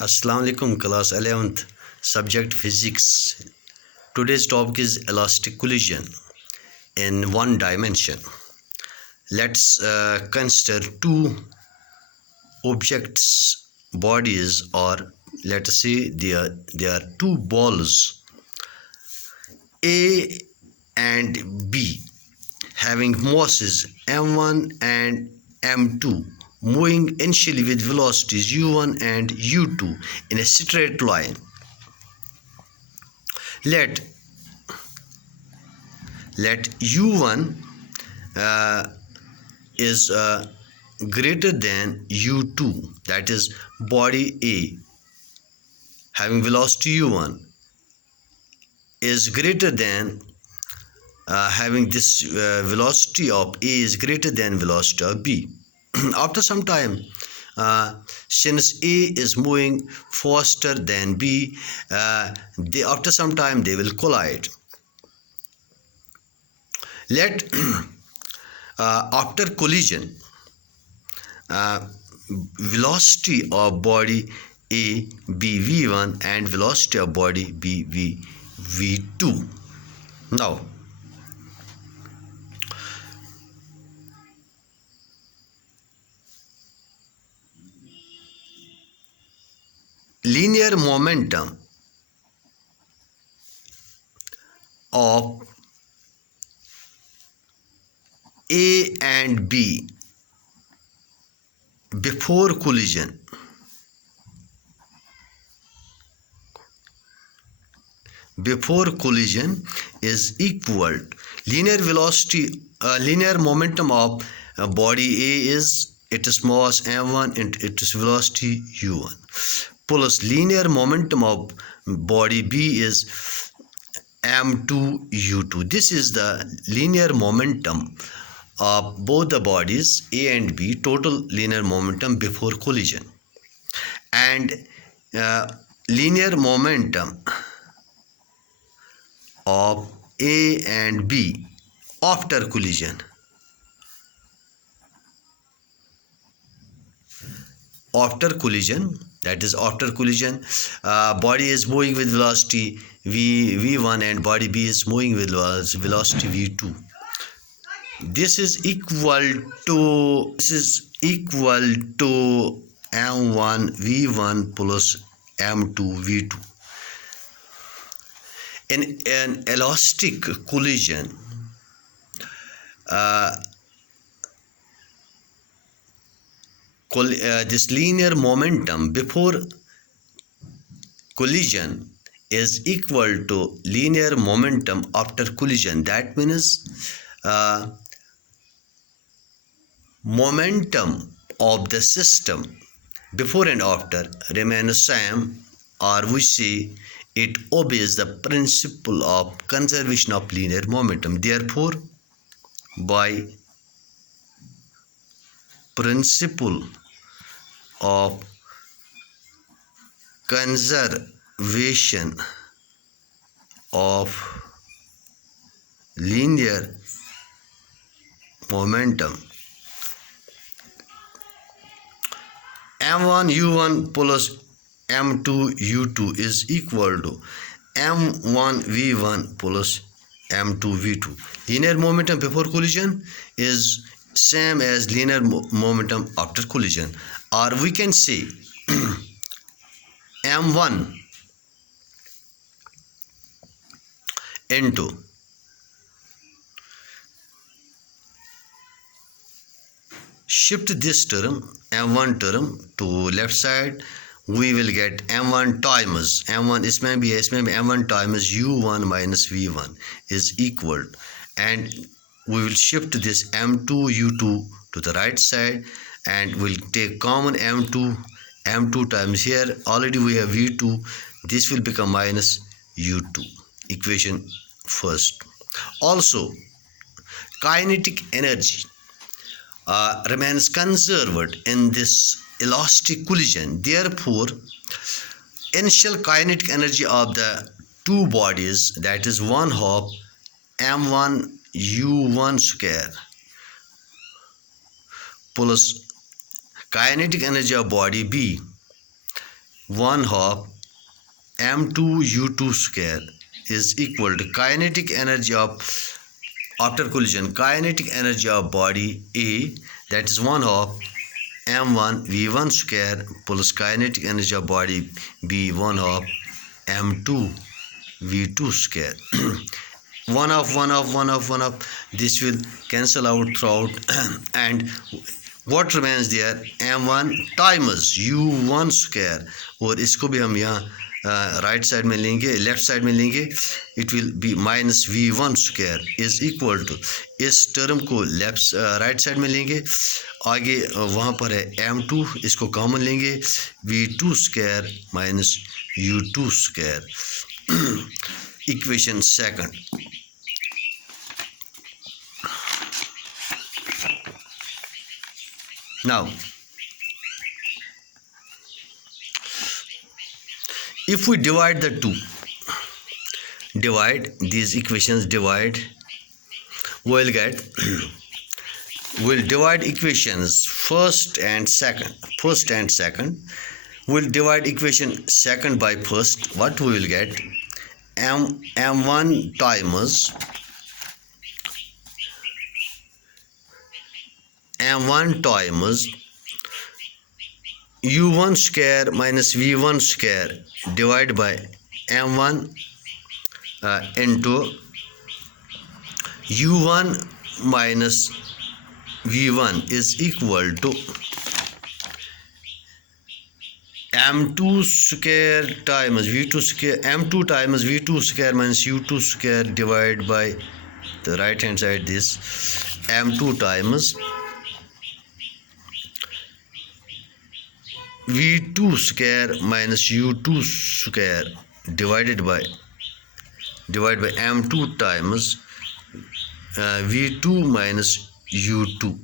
Assalamu alaikum, class 11th, subject physics. Today's topic is elastic collision in one dimension. Let's consider two objects, bodies, or let us say they are two balls, A and B, having masses m1 and m2, moving initially with velocities u1 and u2 in a straight line. Let u1 is greater than u2, that is body A having velocity u1 is greater than having this velocity of A is greater than velocity of B. After some time, since A is moving faster than B, after some time they will collide. Let after collision, velocity of body A be v1 and velocity of body B v2. Now, linear momentum of A and B before collision is equal. Linear momentum of body A is its mass m1 and its velocity u1, plus linear momentum of body B is m2 u2. This is the linear momentum of both the bodies A and B, total linear momentum before collision, and linear momentum of A and B after collision. That is after collision, body is moving with velocity v1 and body B is moving with velocity v2. This is equal to m1 v1 plus m2 v2. In an elastic collision, this linear momentum before collision is equal to linear momentum after collision. That means momentum of the system before and after remains same, or we say it obeys the principle of conservation of linear momentum. Therefore, by principle of conservation of linear momentum, m1 u1 plus m2 u2 is equal to m1 v1 plus m2 v2. Linear momentum before collision is same as linear momentum after collision, or we can say m1 into shift this term m1 term to left side, we will get m1 times m1 इसमें भी m1 times u1 minus v1 is equal, and we will shift this m2 u2 to the right side, and we'll take common m2 times here already we have v2, this will become minus u2, equation first. Also, kinetic energy remains conserved in this elastic collision. Therefore, initial kinetic energy of the two bodies, that is 1/2 m1 u1 square plus kinetic energy of body B, 1 half m2 u2 square is equal to kinetic energy of after collision, kinetic energy of body A, that is 1 half m1 v1 square plus kinetic energy of body B, 1 half m2 v2 square. 1 half, 1 half, 1 half, 1 half, this will cancel out throughout and what remains there, m1 times u1 square, और इसको भी हम यहाँ right side में लेंगे, left side में लेंगे, it will be minus v1 square is equal to, इस टर्म को लेफ्ट राइट साइड में लेंगे, आगे वहाँ पर है m2, इसको कॉमन लेंगे, v2 square minus u2 square. Equation second. Now, if we divide the two, divide these equations, divide, we'll get, we'll divide equations first and second, we'll divide equation second by first. What we will get, m1 times u1 square minus v1 square divided by m1 into u1 minus v1 is equal to m2 square times v2 square, m2 times v2 square minus u2 square divided by the right hand side, this m2 times v2 square minus u2 square divided by m2 times v2 minus u2.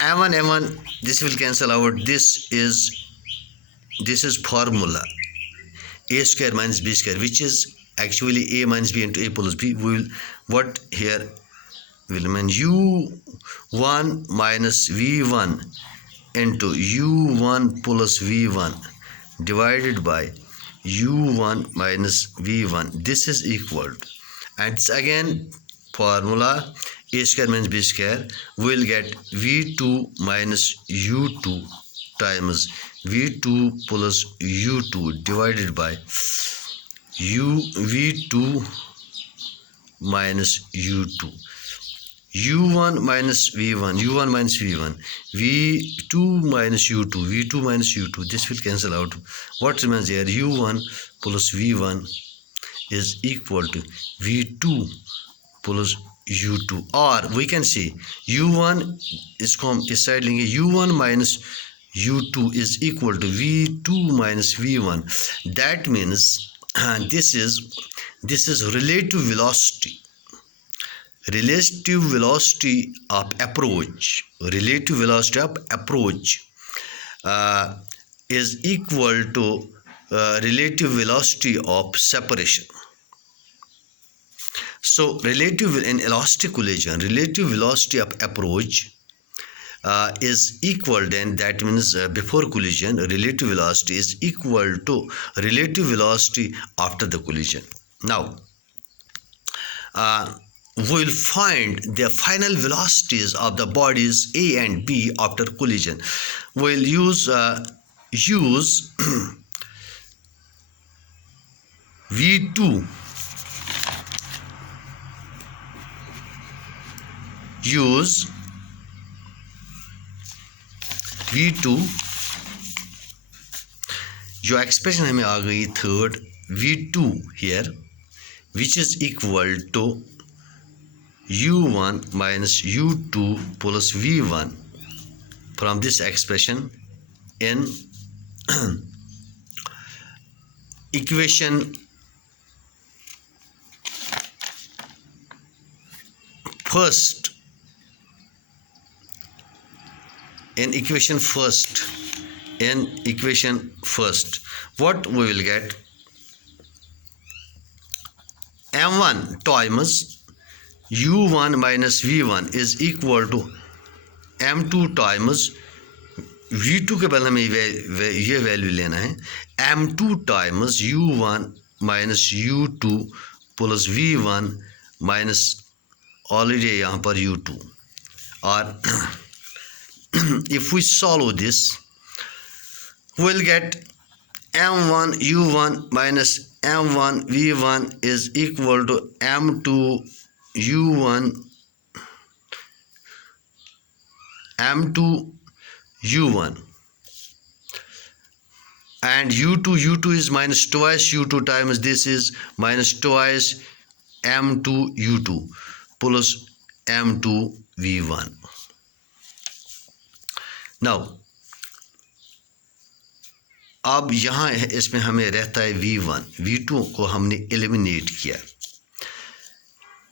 m1 this will cancel out. This is formula a square minus b square, which is actually a minus b into a plus b. We will, what here will remain, u1 minus v1 into u1 plus v1 divided by u1 minus v1. This is equal to, and it's again formula a square minus b square. We'll get v2 minus u2 times v2 plus u2 divided by v2 minus u2. u1 minus v1, u1 minus v1, v2 minus u2, this will cancel out. What remains here, u1 plus v1 is equal to v2 plus u2, or we can say u1 इसको हम इस side लेंगे, u1 minus u2 is equal to v2 minus v1. That means this is relative velocity of approach, is equal to relative velocity of separation. So in elastic collision, relative velocity of approach is equal, then that means before collision relative velocity is equal to relative velocity after the collision. Now we will find the final velocities of the bodies A and B after collision. We will use V2, use V2, जो expression हमें आ गई third, V2 here, which is equal to u1 minus u2 plus v1 from this expression in equation first. In equation first, what we will get, m1 times u1 minus v1 is equal to m2 times v2 के बदले में ये value लेना है m2 times u1 minus u2 plus v1 minus already यहाँ पर u2 और if we solve this we'll get m1 u1 minus m1 v1 is equal to m2 u1 m2 u1 and u2 is minus twice u2 times this is minus twice m2 u2 plus m2 v1. now अब यहाँ इसमें हमें रहता है v1 v2 को हमने eliminate किया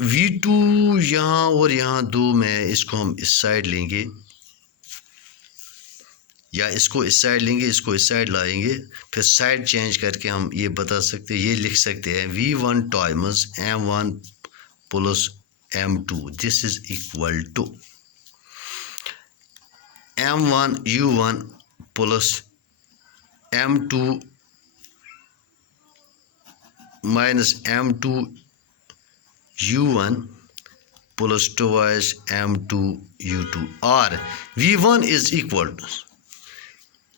v2 यहाँ और यहाँ दो में इसको हम इस साइड लेंगे या इसको इस साइड लेंगे इसको इस साइड लाएंगे फिर साइड चेंज करके हम ये बता सकते हैं ये लिख सकते हैं v1 times m1 plus m2 this is equal to m1 u1 plus m2 minus m2 u1 plus twice m2 u2 or v1 is equal to,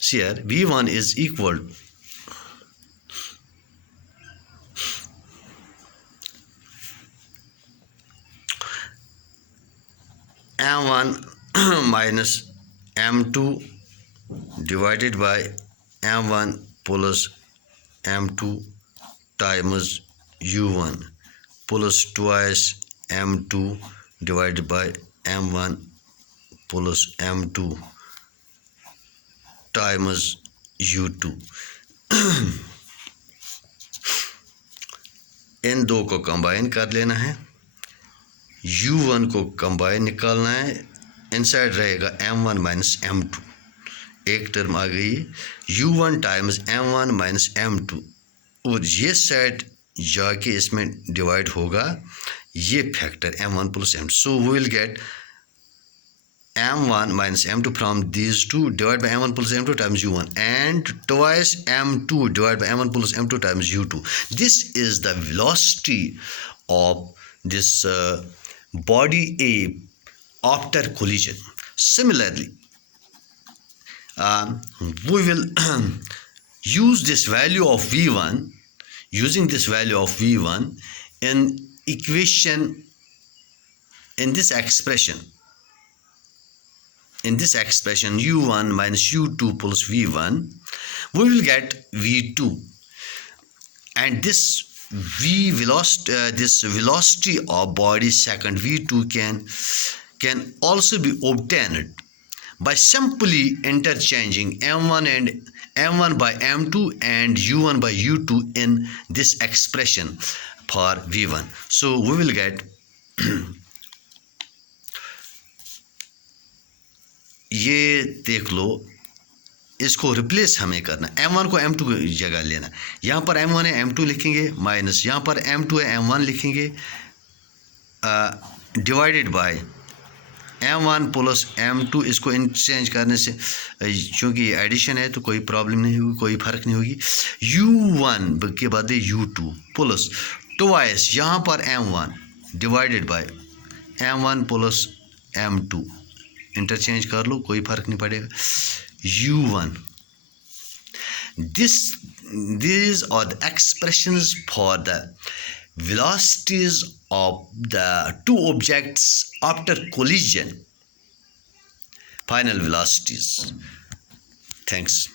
see here v1 is equal m1 minus m2 divided by m1 plus m2 times u1 plus twice m2 divided by m1 plus m2 times u2 इन दो को combine कर लेना है u1 को combine निकालना है inside रहेगा m1 minus m2 एक टर्म आ गई u1 times m1 minus m2 और ये साइड जाके इसमें डिवाइड होगा ये factor m1 plus m2 so we will get m1 minus m2 from these two divided by m1 plus m2 times u1 and twice m2 divided by m1 plus m2 times u2. This is the velocity of this body A after collision. Similarly, we will use this value of v1 using this value of v1 in equation in this expression u1 minus u2 plus v1 we will get v2 and this velocity of body second v2 can also be obtained by simply interchanging m1 by m2 and u1 by u2 in this expression for v1 so we will get ये देख लो इसको replace हमें करना m1 को m2 की जगह लेना यहाँ पर m1 है m2 लिखेंगे माइनस यहाँ पर m2 है m1 लिखेंगे divided by m1 plus m2 इसको इंटरचेंज करने से क्योंकि एडिशन है तो कोई प्रॉब्लम नहीं होगी कोई फ़र्क नहीं होगी u1 के बाद u2 प्लस ट्वाइस यहाँ पर m1 divided by m1 plus m2 interchange कर लो कोई फर्क नहीं पड़ेगा u1 these are the expressions for the velocities of the two objects after collision final velocities. Thanks.